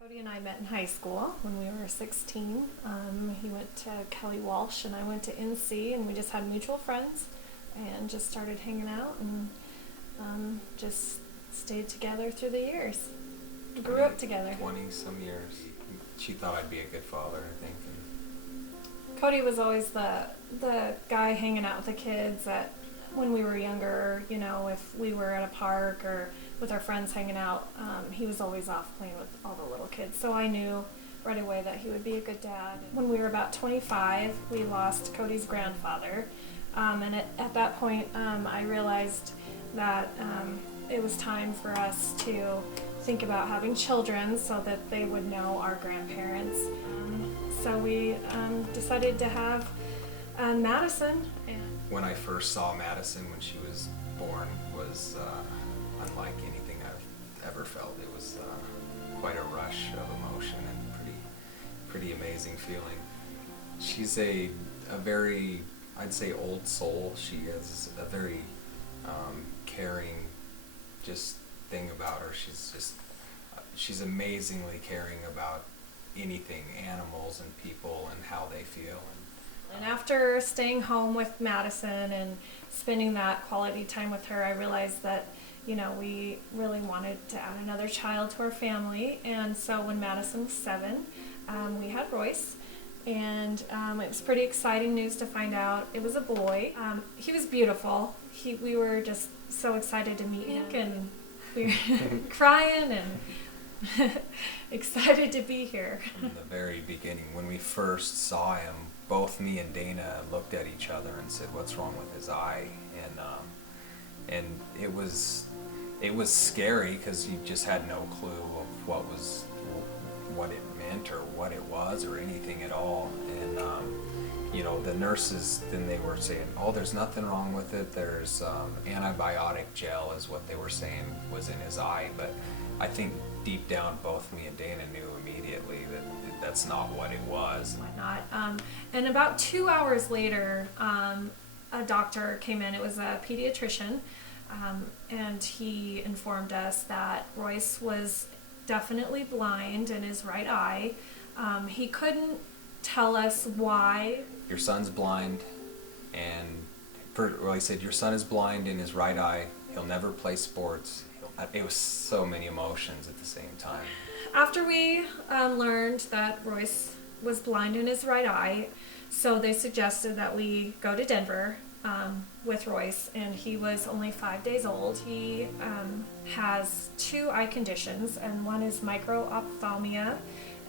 Cody and I met in high school when we were 16. He went to Kelly Walsh and I went to NC, and we just had mutual friends and just started hanging out and just stayed together through the years. Grew up together. 20 some years. She thought I'd be a good father, I think. And Cody was always the guy hanging out with the kids that when we were younger, you know, if we were at a park or with our friends hanging out, he was always off playing with all the little kids. So I knew right away that he would be a good dad. When we were about 25, we lost Cody's grandfather. And at that point, I realized that it was time for us to think about having children so that they would know our grandparents. So we decided to have Madison. when I first saw Madison when she was born was unlike anything I've ever felt. It was quite a rush of emotion and pretty amazing feeling. She's a very, I'd say, old soul. She has a very caring just thing about her. She's amazingly caring about anything, animals and people and how they feel. And after staying home with Madison and spending that quality time with her, I realized that, you know, we really wanted to add another child to our family. And so when Madison was 7, we had Royce. And it was pretty exciting news to find out it was a boy. He was beautiful. We were just so excited to meet him, and we were crying and excited to be here. From the very beginning, when we first saw him, both me and Dana looked at each other and said, "What's wrong with his eye?" And it was scary because you just had no clue of what it meant or what it was or anything at all. And you know, the nurses, then they were saying, "Oh, there's nothing wrong with it. There's antibiotic gel," is what they were saying was in his eye. But I think deep down, both me and Dana knew immediately that that's not what it was. Whatnot. And about 2 hours later, a doctor came in. It was a pediatrician, and he informed us that Royce was definitely blind in his right eye. He couldn't tell us why. Your son's blind, and he said, "Your son is blind in his right eye. He'll never play sports." It was so many emotions at the same time. After we learned that Royce was blind in his right eye, so they suggested that we go to Denver with Royce, and he was only 5 days old. He has 2 eye conditions, and one is micro-ophthalmia,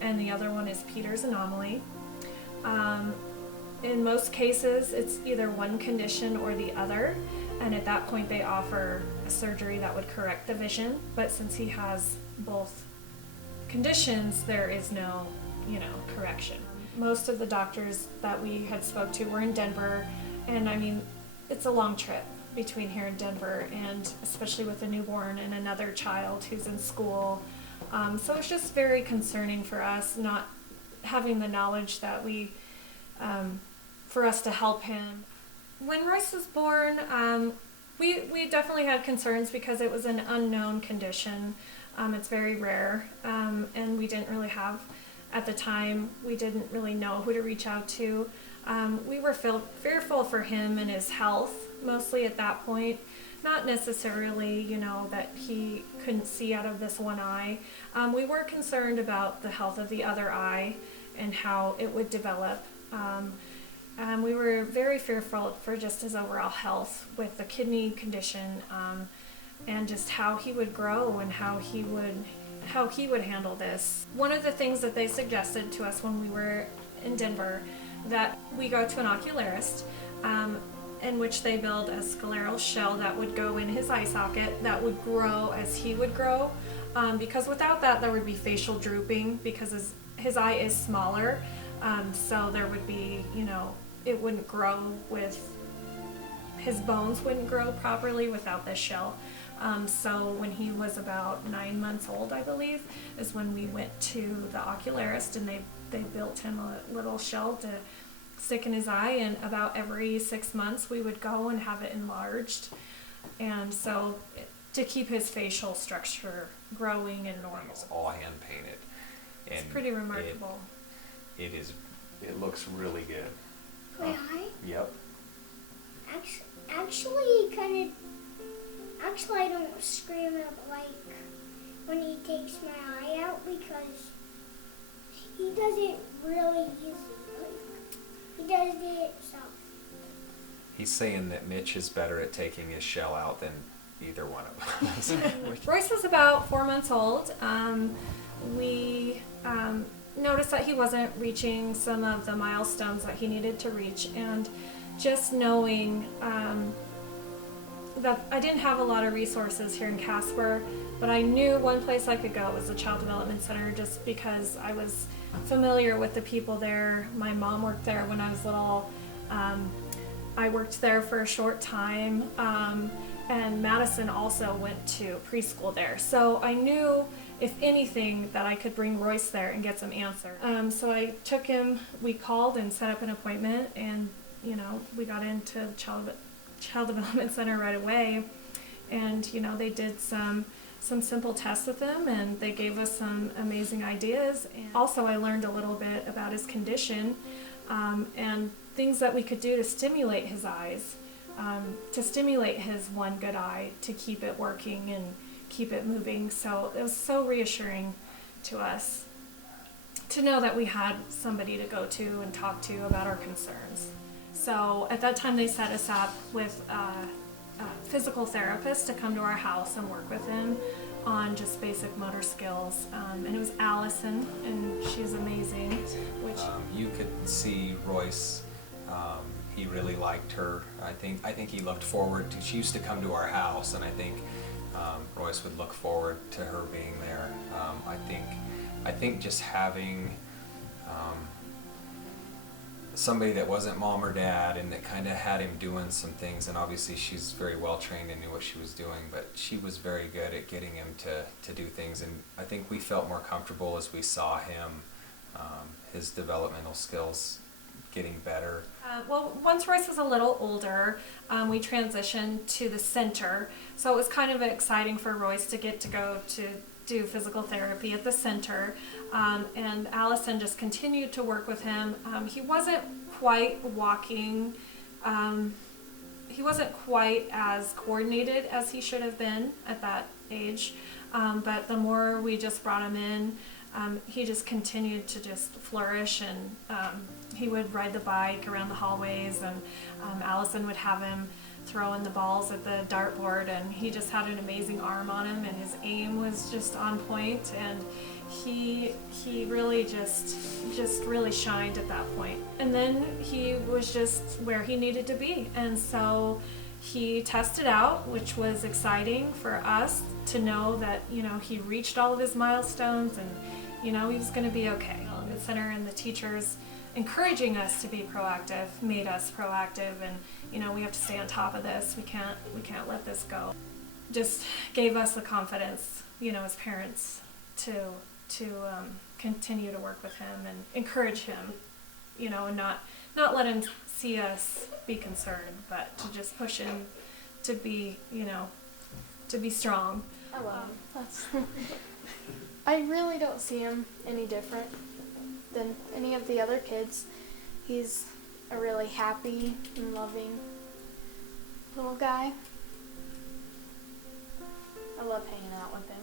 and the other one is Peter's anomaly. In most cases, it's either one condition or the other, and at that point they offer a surgery that would correct the vision. But since he has both conditions, there is no, correction. Most of the doctors that we had spoke to were in Denver, and I mean, it's a long trip between here and Denver, and especially with a newborn and another child who's in school. So it's just very concerning for us not having the knowledge that for us to help him. When Royce was born, we definitely had concerns because it was an unknown condition. It's very rare, and we didn't really have, at the time, we didn't really know who to reach out to. We were fearful for him and his health, mostly at that point. Not necessarily, that he couldn't see out of this one eye. We were concerned about the health of the other eye and how it would develop. We were very fearful for just his overall health with the kidney condition, and just how he would grow and how he would handle this. One of the things that they suggested to us when we were in Denver, that we go to an ocularist, in which they build a scleral shell that would go in his eye socket that would grow as he would grow, because without that there would be facial drooping because his eye is smaller, so there would be, it wouldn't grow his bones wouldn't grow properly without this shell. So when he was about 9 months old, I believe, is when we went to the ocularist, and they built him a little shell to stick in his eye, and about every 6 months we would go and have it enlarged, and so to keep his facial structure growing and normal. It's all hand painted. It's pretty remarkable. It looks really good. My eye? Yep. Actually, I don't scream up like when he takes my eye out because he doesn't really use it. Like, he does it himself. He's saying that Mitch is better at taking his shell out than either one of us. Royce was about 4 months old. We noticed that he wasn't reaching some of the milestones that he needed to reach, and just knowing that I didn't have a lot of resources here in Casper, but I knew one place I could go was the Child Development Center just because I was familiar with the people there. My mom worked there when I was little. I worked there for a short time, and Madison also went to preschool there. So I knew, if anything, that I could bring Royce there and get some answers. So I took him, we called and set up an appointment, and we got into the Child Development Center right away. And they did some simple tests with him, and they gave us some amazing ideas. And also I learned a little bit about his condition, and things that we could do to stimulate his eyes, to stimulate his one good eye, to keep it working and keep it moving. So it was so reassuring to us to know that we had somebody to go to and talk to about our concerns. So at that time they set us up with a physical therapist to come to our house and work with him on just basic motor skills. And it was Allison, and she's amazing. You could see Royce. He really liked her. I think he looked forward to. She used to come to our house, and I think Royce would look forward to her being there. I think just having somebody that wasn't mom or dad, and that kind of had him doing some things. And obviously, she's very well trained and knew what she was doing, but she was very good at getting him to do things. And I think we felt more comfortable as we saw him, his developmental skills getting better. Well, once Royce was a little older, we transitioned to the center. So it was kind of exciting for Royce to get to go to do physical therapy at the center. And Allison just continued to work with him. He wasn't quite walking. He wasn't quite as coordinated as he should have been at that age. But the more we just brought him in, he just continued to just flourish, and he would ride the bike around the hallways, and Allison would have him throwing the balls at the dartboard, and he just had an amazing arm on him, and his aim was just on point, and he really just really shined at that point. And then he was just where he needed to be, and so he tested out, which was exciting for us to know that he reached all of his milestones, and he was going to be okay. The center and the teachers encouraging us to be proactive made us proactive, and we have to stay on top of this. We can't let this go. Just gave us the confidence, as parents, to continue to work with him and encourage him, and not let him see us be concerned, but to just push him to be strong. I love him. I really don't see him any different than any of the other kids. He's a really happy and loving little guy. I love hanging out with him.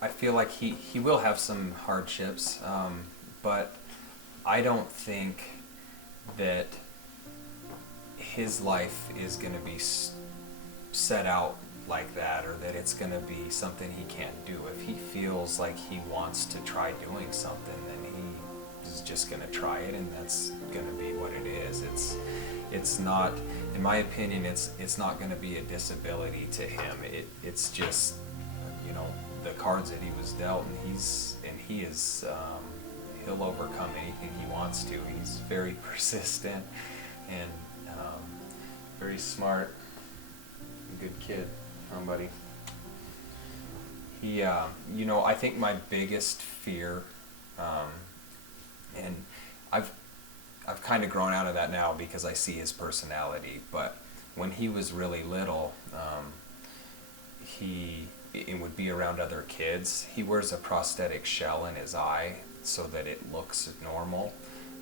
I feel like he will have some hardships, but I don't think that his life is going to be set out like that, or that it's going to be something he can't do. If he feels like he wants to try doing something, then he is just going to try it, and that's going to be what it is. It's not, in my opinion, it's not going to be a disability to him. It's just the cards that he was dealt, and he'll overcome anything he wants to. He's very persistent and very smart, good kid. Buddy. He, I think my biggest fear, and I've kind of grown out of that now because I see his personality, but when he was really little, it would be around other kids. He wears a prosthetic shell in his eye, so that it looks normal.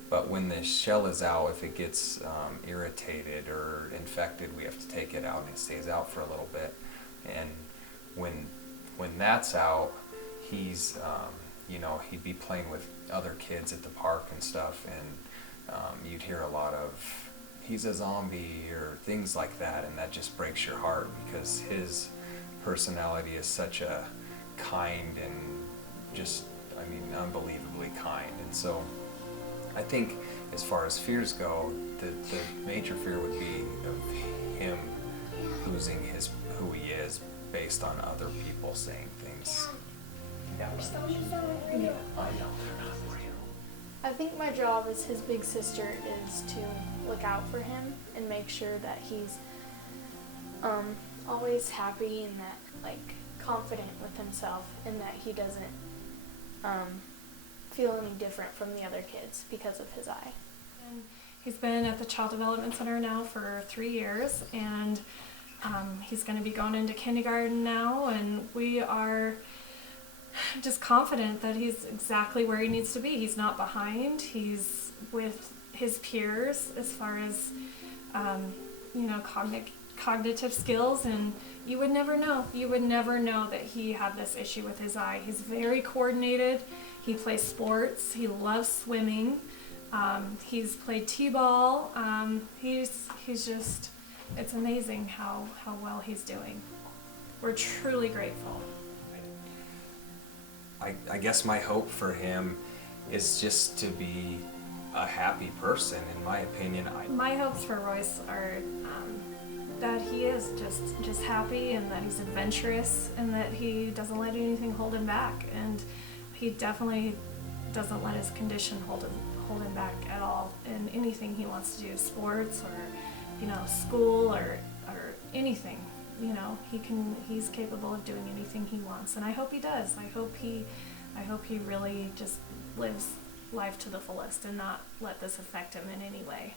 But when the shell is out, if it gets irritated or infected, we have to take it out, and it stays out for a little bit. And when that's out, he's he'd be playing with other kids at the park and stuff, and you'd hear a lot of "he's a zombie" or things like that, and that just breaks your heart because his personality is such a kind and just, unbelievably kind. And so I think as far as fears go, the major fear would be of him losing who he is based on other people saying things. Zombies aren't real. I know they're not real. I think my job as his big sister is to look out for him and make sure that he's always happy and that confident with himself, and that he doesn't feel any different from the other kids because of his eye. And he's been at the Child Development Center now for 3 years, and he's going to be going into kindergarten now, and we are just confident that he's exactly where he needs to be. He's not behind. He's with his peers as far as cognitive skills, and you would never know that he had this issue with his eye. He's very coordinated. He plays sports. He loves swimming. He's played t-ball. He's just, it's amazing how well he's doing. We're truly grateful. I guess my hope for him is just to be a happy person, in my opinion. My hopes for Royce are that he is just happy, and that he's adventurous, and that he doesn't let anything hold him back. And he definitely doesn't let his condition hold him back at all in anything he wants to do, sports or school or anything. He's capable of doing anything he wants, and I hope he does. I hope he really just lives life to the fullest and not let this affect him in any way.